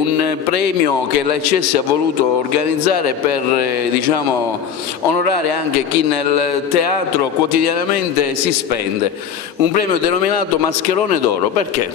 un premio che l'ACS ha voluto organizzare per onorare anche chi nel teatro quotidianamente si spende. Un premio denominato Mascherone d'Oro. Perché?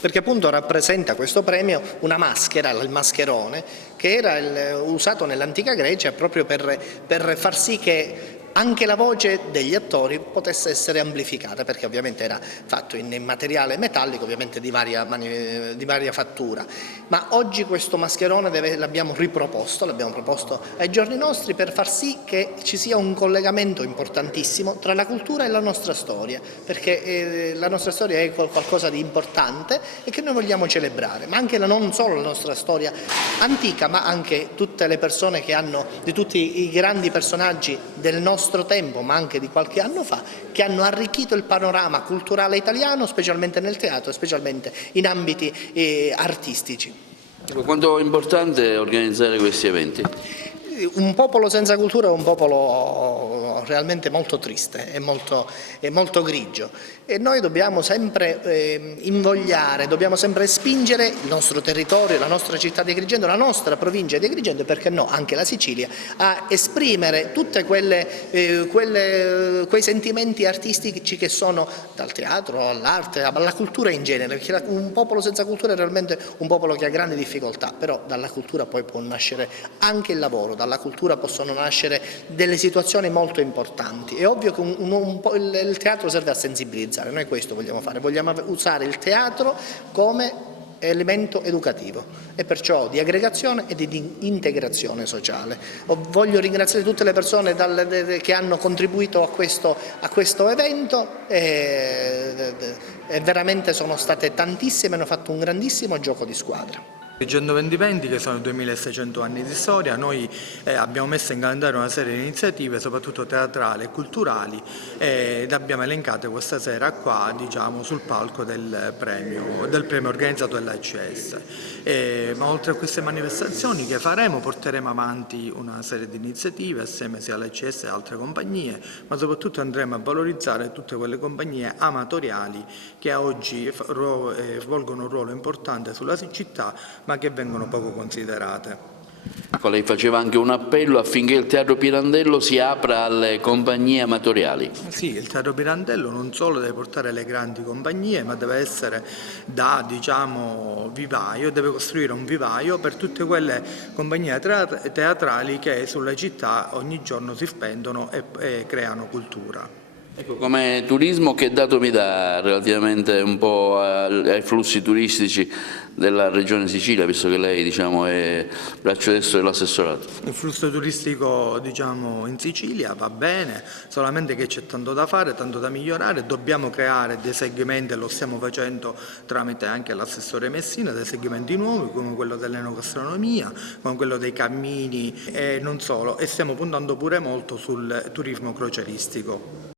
Perché appunto rappresenta questo premio una maschera, il mascherone, che era usato nell'antica Grecia proprio per far sì che anche la voce degli attori potesse essere amplificata, perché ovviamente era fatto in materiale metallico, ovviamente di varia fattura. Ma oggi questo mascherone l'abbiamo riproposto, l'abbiamo proposto ai giorni nostri per far sì che ci sia un collegamento importantissimo tra la cultura e la nostra storia, perché la nostra storia è qualcosa di importante e che noi vogliamo celebrare, ma anche non solo la nostra storia antica, ma anche tutte le persone di tutti i grandi personaggi del nostro tempo, ma anche di qualche anno fa, che hanno arricchito il panorama culturale italiano, specialmente nel teatro e specialmente in ambiti artistici. Quanto è importante organizzare questi eventi? Un popolo senza cultura è un popolo realmente molto triste e molto grigio, e noi dobbiamo sempre invogliare, dobbiamo sempre spingere il nostro territorio, la nostra città di Agrigento, la nostra provincia di Agrigento e perché no anche la Sicilia, a esprimere tutti quei sentimenti artistici che sono dal teatro all'arte, alla cultura in genere, perché un popolo senza cultura è realmente un popolo che ha grandi difficoltà, però dalla cultura poi può nascere anche il lavoro, dalla cultura possono nascere delle situazioni molto importanti. È ovvio che il teatro serve a sensibilizzare, noi questo vogliamo fare, vogliamo usare il teatro come elemento educativo e perciò di aggregazione e di integrazione sociale. Voglio ringraziare tutte le persone che hanno contribuito a questo evento e veramente sono state tantissime, hanno fatto un grandissimo gioco di squadra. Agrigento 2020, che sono 2600 anni di storia, noi abbiamo messo in calendario una serie di iniziative, soprattutto teatrali e culturali, ed abbiamo elencate questa sera qua, diciamo, sul palco del premio organizzato dall'ACS. Ma oltre a queste manifestazioni che faremo, porteremo avanti una serie di iniziative assieme sia all'ACS che altre compagnie, ma soprattutto andremo a valorizzare tutte quelle compagnie amatoriali che oggi svolgono un ruolo importante sulla città, ma che vengono poco considerate. Lei faceva anche un appello affinché il Teatro Pirandello si apra alle compagnie amatoriali. Sì, il Teatro Pirandello non solo deve portare le grandi compagnie, ma deve essere vivaio, deve costruire un vivaio per tutte quelle compagnie teatrali che sulle città ogni giorno si spendono e creano cultura. Ecco, come turismo che dato mi dà relativamente un po' ai flussi turistici della regione Sicilia, visto che lei è braccio destro dell'assessorato? Il flusso turistico in Sicilia va bene, solamente che c'è tanto da fare, tanto da migliorare, dobbiamo creare dei segmenti e lo stiamo facendo tramite anche l'assessore Messina, dei segmenti nuovi come quello dell'enogastronomia, come quello dei cammini e non solo, e stiamo puntando pure molto sul turismo croceristico.